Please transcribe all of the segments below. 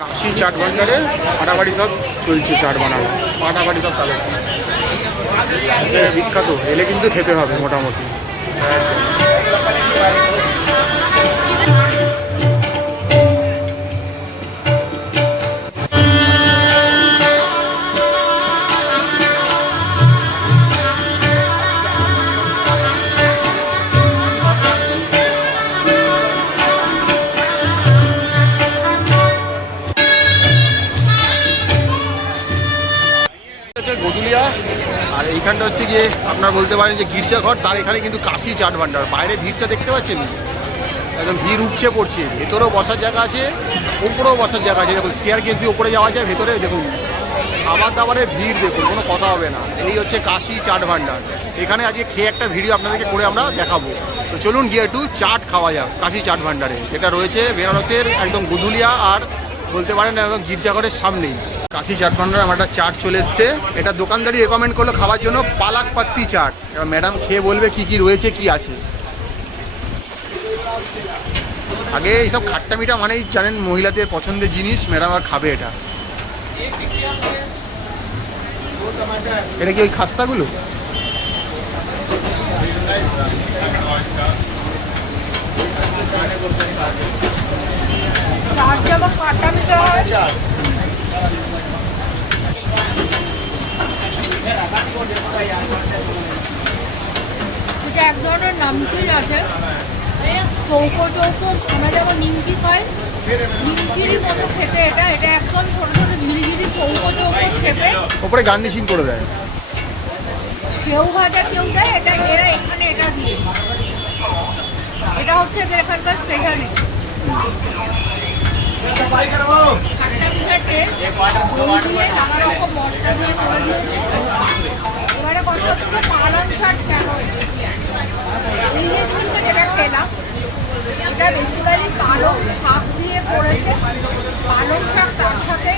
কাশি চাট ভান্ডারে ফাটাফাটি সব চলছে, চাট বানানো ফাটাফাটি সব তাদের বিখ্যাত, এলে কিন্তু খেতে হবে মোটামুটি। গদুলিয়া আর এইখানটা হচ্ছে গিয়ে আপনার বলতে পারেন যে গির্জাঘর, তার এখানে কিন্তু কাশি চাট ভান্ডার। বাইরে ভিড়টা দেখতে পাচ্ছেন, একদম ভিড় উপচে পড়ছে। ভেতরেও বসার জায়গা আছে, উপরেও বসার জায়গা আছে। দেখুন স্টেয়ার কেস দিয়ে উপরে যাওয়া যায়, ভেতরে দেখুন খাবার দাবারের ভিড় দেখুন, কোনো কথা হবে না। এই হচ্ছে কাশি চাট ভান্ডার। এখানে আজকে খেয়ে একটা ভিডিও আপনাদেরকে করে আমরা দেখাবো। তো চলুন গিয়ে একটু চাট খাওয়া যাক কাশি চাট ভান্ডারে, যেটা রয়েছে বেনারসের একদম গদুলিয়া আর বলতে পারেন একদম গির্জাঘরের সামনেই। কাশি চাট ভান্ডার আমার একটা চাট চলে এসছে। এটা দোকানদারি রেকমেন্ড করলো খাওয়ার জন্য, পালাক পাত্তি চাট। এবার ম্যাডাম খেয়ে বলবে কি কি রয়েছে কি আছে। আগে এইসব খাট্টা মিঠা মানেই জানেন মহিলাদের পছন্দের জিনিস, ম্যাডাম আর খাবে এটা। এটা কি ওই খাস্তাগুলো? এটা এক ধরনের নামকিন আছে, চৌকো চৌকো, আমরা যেমন নিমকি খাই নিমকিরই মতো খেতে। এটা এটা একদম ছোটো ছোটো ঝিরিঝিরি চৌকো চৌকো খেতে, ওপরে গার্নিশিং করে দেয়। কেউ ভাজা কেউ দেয়, এটা এরা এখানে এটা দিয়ে, এটা হচ্ছে এদের এখানকার স্পেশালিটি। খাট্টা মিঠা টেস্ট, দই দিয়ে নানা রকম মশলা দিয়ে করে দিয়েছে। এবারে কথা হচ্ছে পালং শাক কেন, এই যে জিনিসটা যেটা খেলাম এটা বেসিক্যালি পালং শাক দিয়ে করেছে। পালং শাক তার সাথে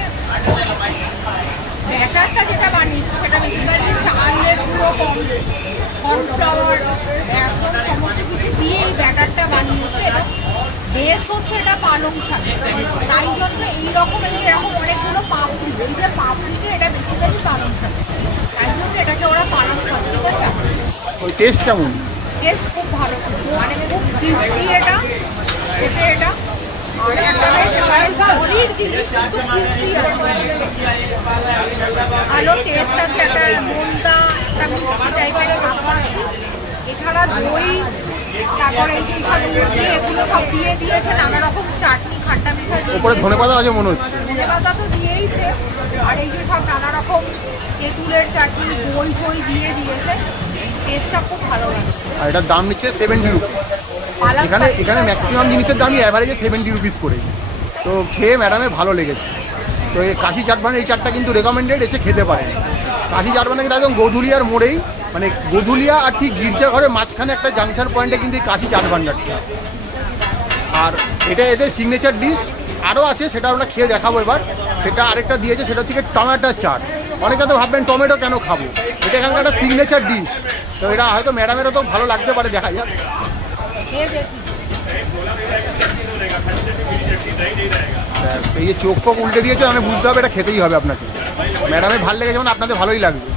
ব্যাটারটা যেটা বানিয়েছে সেটা বেসিক্যালি চালের গুঁড়ো, কর্নফ্লাওয়ার, এখন সমস্ত কিছু দিয়ে এই ব্যাটারটা বানিয়েছে। এবং বেশ হচ্ছে এটা পালং শাক, তাই জন্য এইরকম এরকম অনেকগুলো পাপড়ি, এই যে পাপড়িতে এটা বেসিক্যালি পালং শাক, তাই জন্য এটাকে ওরা পালং শাক দিতে চায়। ওই টেস্ট কেমন? টেস্ট খুব ভালো, মানে খুব ক্রিস্পি এটা খেতে। এটা আর একটা বেশ মানে সলিড জিনিস কিন্তু ক্রিস্পি আছে, ভালো টেস্ট আছে। একটা নোনতা একটা মিষ্টি টাইপের খাবার। এছাড়া দই, তারপরে এই যে এগুলো সব দিয়ে দিয়েছে, নানা রকম চাটনি, খাট্টা মিঠা। উপরে ধনেপাতা আছে মনে হচ্ছে। ধনেপাতা তো দিয়েইছে, আর এই যে সব নানা রকম তেঁতুলের চাটনি, দই ঠই দিয়ে দিয়েছে। টেস্টটা খুব ভালো লাগে। আর এটার দাম নিচ্ছে 70 রুপিস। এখানে ম্যাক্সিমাম জিনিসের দামই অ্যাভারেজে 70 রুপিস করে। তো খেয়ে ম্যাডামের ভালো লেগেছে। তো এই কাশি চাট ভান্ডার, এই চাটটা কিন্তু রেকমেন্ডেড, এসে খেতে পারেন। কাশি চাট ভান্ডার কিন্তু একদম গদুলিয়ার মোড়েই, মানে গদুলিয়া আর ঠিক গির্জাঘরের মাঝখানে একটা জাংশন পয়েন্টে কিন্তু এই কাশি চাট ভান্ডারটা। আর এটা এদের সিগনেচার ডিশ আরও আছে, সেটা আমরা খেয়ে দেখাবো এবার। সেটা আরেকটা দিয়েছে, সেটা হচ্ছে টমেটো চাট। অনেকে তো ভাববেন টমেটো কেন খাবো, এটা এখানকার একটা সিগনেচার ডিশ। তো এটা হয়তো ম্যাডামেরও তো ভালো লাগতে পারে, দেখা যাক। এই যে চোখ ফোক উল্টে দিয়েছে, মানে বুঝতে হবে এটা খেতেই হবে আপনাকে। ম্যাডামের ভালো লেগেছে, যেমন আপনাদের ভালোই লাগবে।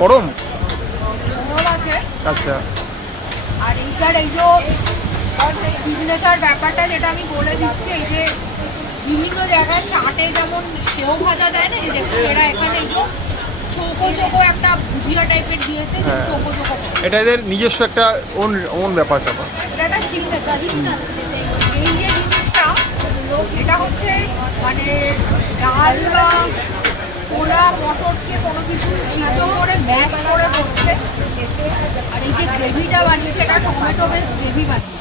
গরম আছে। আচ্ছা, আর এইটার এই যে সিগনেচার ব্যাপারটা যেটা আমি বলে দিচ্ছি, এই যে বিভিন্ন জায়গায় চাটে যেমন সেও ভাজা দেয় না, এই দেখুন এরা এখানে এই যে চৌকো চৌকো একটা ভুজিয়া টাইপের দিয়েছে, চৌকো চৌকো। এটা এদের নিজস্ব একটা ওন ব্যাপার স্যাপার। এটা একটা সিগনেচার। এই যে জিনিসটা, এটা হচ্ছে মানে ডাল বা পোলা মটরকে কোনো কিছু সিদ্ধ করে ম্যাশ করে করছে। আর এই যে গ্রেভিটা বানিয়েছে, এটা টমেটো বেশ গ্রেভি বানিয়েছে।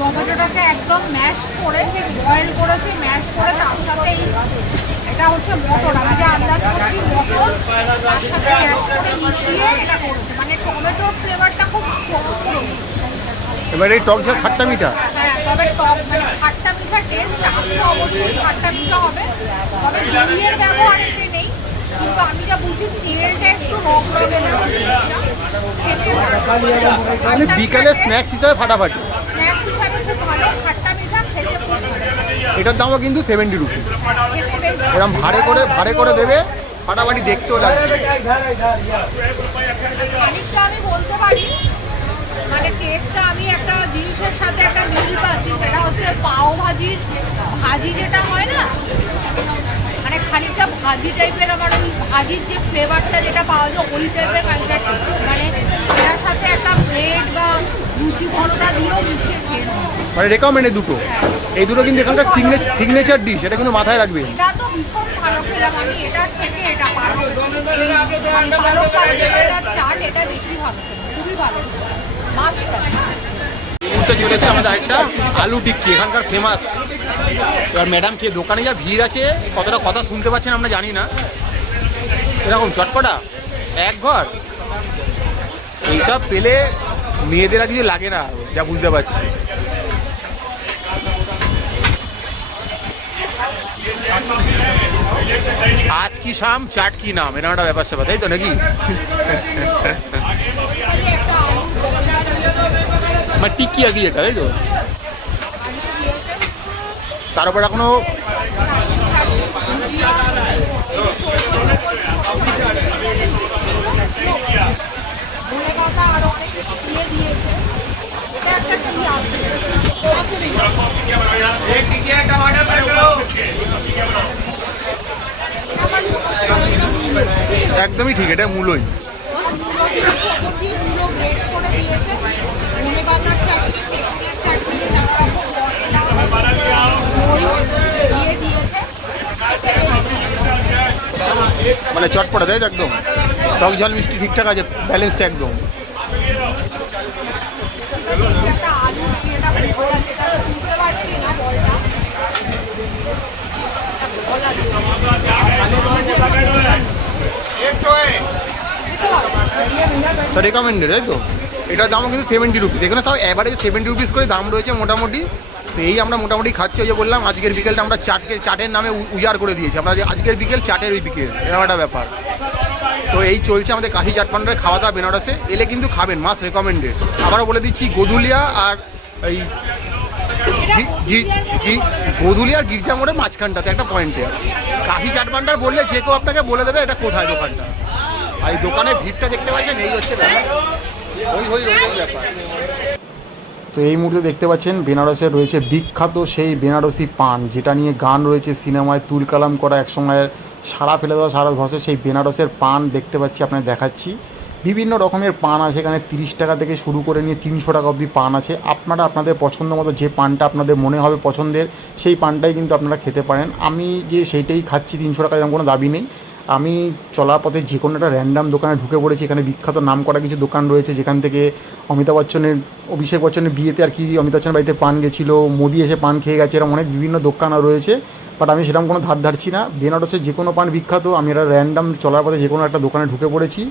টমেটোটাকে একদম ম্যাশ করে বয়েল করেছে, ম্যাশ করে তার সাথে এটা হচ্ছে মটর, আমি যে আন্দাজ করছি মটর তার সাথে ম্যাশ করে মিশিয়ে এটা করছে, মানে টমেটোর ফ্লেভারটা খুব স্ট্রং। এবার এই টক ঝাল খাট্টা মিঠা, হ্যাঁ, তবে টক মানে খাট্টা মিঠা টেস্ট আসলে অবশ্যই খাট্টা মিঠা হবে, তবে দইয়ের ব্যবহার এতে নেই। কিন্তু আমি যা বুঝি তেলটা একটু রক রকে না, বিকালে স্ন্যাক্স হিসাবে ফাটাফাটি। স্ন্যাক্স হিসাবে খুব ভালো, খাট্টা মিঠা খেতে। এটার দামও কিন্তু 70 রুপিস। এরকম ভাড়ে করে দেবে, ফাটাফাটি দেখতেও লাগছে। খানিকটা আমি বলতে পারি মানে টেস্টটা আমি একটা জিনিসের সাথে একটা মিল পাচ্ছি, সেটা হচ্ছে পাও ভাজির ভাজি যেটা হয় না, মানে খানিকটা ভাজি টাইপের আমার ওই ভাজির যে ফ্লেভারটা যেটা পাওয়া যায় ওই টাইপের খানিকটা মানে এটার সাথে একটা ব্রেড বা লুচি পরোটা দিয়েও মিশিয়ে খেয়ে নেবো। মানে রেকমেন্ডে দুটো, এই দুটো কিন্তু এখানকার সিগনেচার ডিশ, এটা কিন্তু মাথায় রাখবেন। এটা তো ভীষণ ভালো খেলাম আমি, এটার থেকে এটা পারবো ভালো চাট, এটা বেশি ভালো, খুবই ভালো মাস্ট। এই মুহূর্তে চলে এসেছে আমাদের আরেকটা আলু টিক্কি, এখানকার ফেমাস। এবার ম্যাডাম কে দোকানে যা ভিড় আছে, কতটা কথা শুনতে পাচ্ছেন আমরা জানি না। এরকম চটপটা এক ঘর এইসব পেলে মেয়েদের আর কিছু লাগে না, যা বুঝতে পারছি। আজ কি শাম চাট কি নাম, এরকম একটা ব্যাপার স্যাপার, তাই তো নাকি? মানে টিক্কি আর কি এটা, তাই তো? তার উপর এখনো একদমই ঠিক, এটা মূলই। মানে চটপটা তাই তো, একদম টক ঝাল মিষ্টি ঠিকঠাক আছে, ব্যালেন্সটা একদম। তো রেকমেন্ডেড তাই তো? এটার দামও কিন্তু 70 রুপিস। এখানে সব অ্যাভারেজ 70 রুপিস করে দাম রয়েছে মোটামুটি। তো এই আমরা মোটামুটি খাচ্ছি। ওই যে বললাম আজকের বিকেলটা আমরা চাটের নামে উজাড় করে দিয়েছি আমরা, যে আজকের বিকেল চাটের ওই বিকেল, এরকম একটা ব্যাপার। তো এই চলছে আমাদের কাশি চাট ভান্ডারের খাওয়া দাওয়া বেনারসে। এলে কিন্তু খাবেন, মাস্ট রেকমেন্ডেড। আবারও বলে দিচ্ছি, গোধুলিয়া আর এই গোধুলিয়া আর গির্জা মোড়ের মাঝখানটাতে একটা পয়েন্টে কাশি চাট ভান্ডার বললে যে কেউ আপনাকে বলে দেবে এটা কোথায় দোকানটা। আর এই দোকানের ভিড়টা দেখতে পাচ্ছেন, এই হচ্ছে ব্যাপার, ওই ব্যাপার। তো এই মুহূর্তে দেখতে পাচ্ছেন বেনারসের রয়েছে বিখ্যাত সেই বেনারসি পান, যেটা নিয়ে গান রয়েছে সিনেমায়, তুলকালাম করা, একসময় সারা ফেলে দেওয়া সারা ভাষে সেই বেনারসের পান দেখতে পাচ্ছি, আপনাদের দেখাচ্ছি। বিভিন্ন রকমের পান আছে এখানে, 30 টাকা থেকে শুরু করে নিয়ে 300 টাকা অবধি পান আছে। আপনারা আপনাদের পছন্দ মতো যে পানটা আপনাদের মনে হবে পছন্দের, সেই পানটাই কিন্তু আপনারা খেতে পারেন। আমি যে সেইটাই খাচ্ছি, 300 টাকা এরকম কোনো দাবি নেই। আমি চলার পথে যে কোনো একটা র্যান্ডাম দোকানে ঢুকে পড়েছি। এখানে বিখ্যাত নাম করা কিছু দোকান রয়েছে, যেখান থেকে অভিষেক বচ্চনের বিয়েতে আর কি অমিতাভ বচ্চনের বাড়িতে পান গেছিলো, মোদি এসে পান খেয়ে গেছে, এরকম অনেক বিভিন্ন দোকান রয়েছে। বাট আমি সেরকম কোনো ধার ধারছি না। বেনারসের যে কোনো পান বিখ্যাত। আমি একটা র্যান্ডাম চলার পথে যে কোনো একটা দোকানে ঢুকে পড়েছি।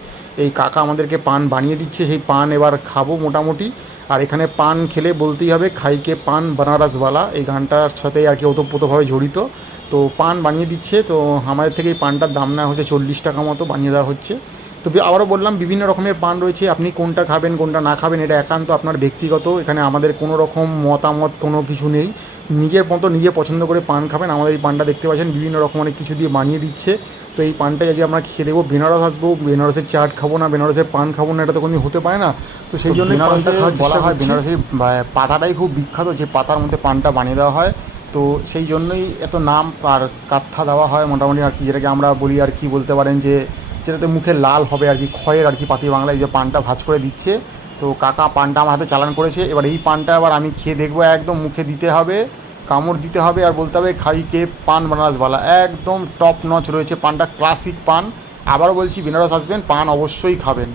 এই কাকা আমাদেরকে পান বানিয়ে দিচ্ছে, সেই পান এবার খাবো মোটামুটি। আর এখানে পান খেলে বলতেই হবে খাইকে পান বানারসওয়ালা, এই গানটার সাথে আর কি ওতপ্রোতভাবে জড়িত। তো পান বানিয়ে দিচ্ছে, তো আমাদের থেকে এই পানটার দাম নেওয়া হচ্ছে 40 টাকা মতো বানিয়ে দেওয়া হচ্ছে। তো আবারও বললাম, বিভিন্ন রকমের পান রয়েছে, আপনি কোনটা খাবেন কোনটা না খাবেন এটা একান্ত আপনার ব্যক্তিগত। এখানে আমাদের কোনো রকম মতামত কোনো কিছু নেই, নিজের মতো নিজে পছন্দ করে পান খাবেন। আমাদের এই পানটা দেখতে পাচ্ছেন বিভিন্ন রকম অনেক কিছু দিয়ে বানিয়ে দিচ্ছে। তো এই পানটাই আজকে আমরা খেয়ে দেবো। বেনারস আসবো, বেনারসের চাট খাবো না, বেনারসের পান খাবো না, এটা তো কোনোদিন হতে পারে না। তো সেই জন্য বলা হয় বেনারসের পাতাটাই খুব বিখ্যাত, যে পাতার মধ্যে পানটা বানিয়ে দেওয়া হয়। তো সেই জন্যই এত নাম আর কাথা দেওয়া হয় মোটামুটি আর কি, যেটাকে আমরা বলি আর কি বলতে পারেন যে যেটাতে মুখে লাল হবে আর কি, খয়ের আর কি পাতি বাংলায় যে পানটা ভাজ করে দিচ্ছে। তো কাকা পানটা আমার হাতে চালান করেছে। এবার এই পানটা আবার আমি খেয়ে দেখবো, একদম মুখে দিতে হবে, কামড় দিতে হবে, আর বলতে হবে খাইকে পান বানারসওয়ালা, একদম টপ নচ রয়েছে পানটা, ক্লাসিক পান। আবারও বলছি বেনারস আসবেন, পান অবশ্যই খাবেন।